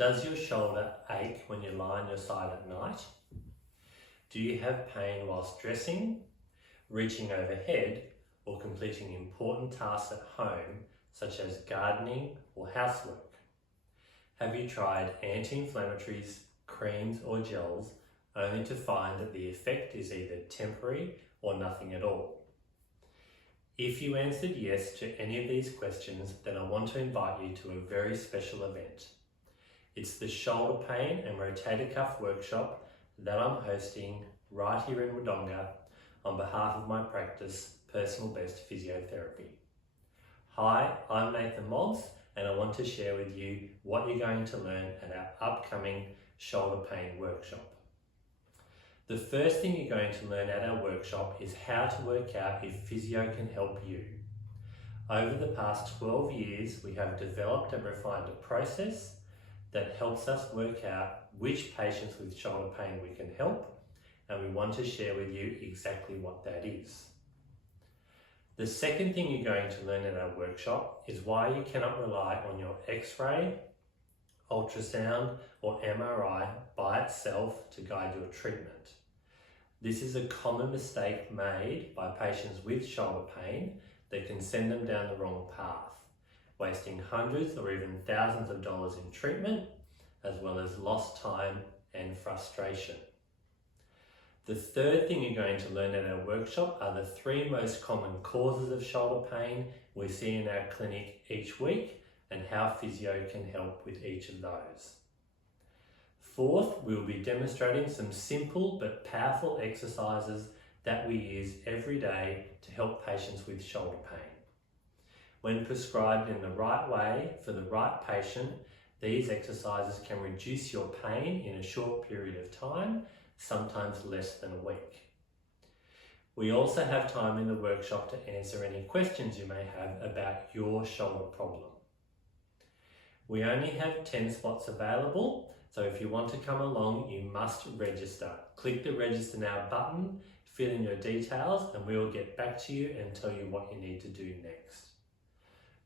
Does your shoulder ache when you lie on your side at night? Do you have pain whilst dressing, reaching overhead, or completing important tasks at home, such as gardening or housework? Have you tried anti-inflammatories, creams or gels, only to find that the effect is either temporary or nothing at all? If you answered yes to any of these questions, then I want to invite you to a very special event. It's the Shoulder Pain and Rotator Cuff Workshop that I'm hosting right here in Wodonga on behalf of my practice, Personal Best Physiotherapy. Hi, I'm Nathan Moggs, and I want to share with you what you're going to learn at our upcoming shoulder pain workshop. The first thing you're going to learn at our workshop is how to work out if physio can help you. Over the past 12 years, we have developed and refined a process that helps us work out which patients with shoulder pain we can help, and we want to share with you exactly what that is. The second thing you're going to learn at our workshop is why you cannot rely on your X-ray, ultrasound or MRI by itself to guide your treatment. This is a common mistake made by patients with shoulder pain that can send them down the wrong path, wasting hundreds or even thousands of dollars in treatment, as well as lost time and frustration. The third thing you're going to learn at our workshop are the 3 most common causes of shoulder pain we see in our clinic each week and how physio can help with each of those. Fourth, we will be demonstrating some simple but powerful exercises that we use every day to help patients with shoulder pain. When prescribed in the right way for the right patient, these exercises can reduce your pain in a short period of time, sometimes less than a week. We also have time in the workshop to answer any questions you may have about your shoulder problem. We only have 10 spots available, so if you want to come along, you must register. Click the Register Now button, fill in your details, and we will get back to you and tell you what you need to do next.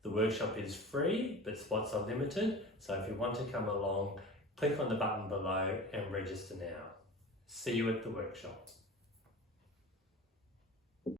The workshop is free, but spots are limited, so if you want to come along, click on the button below and register now. See you at the workshop.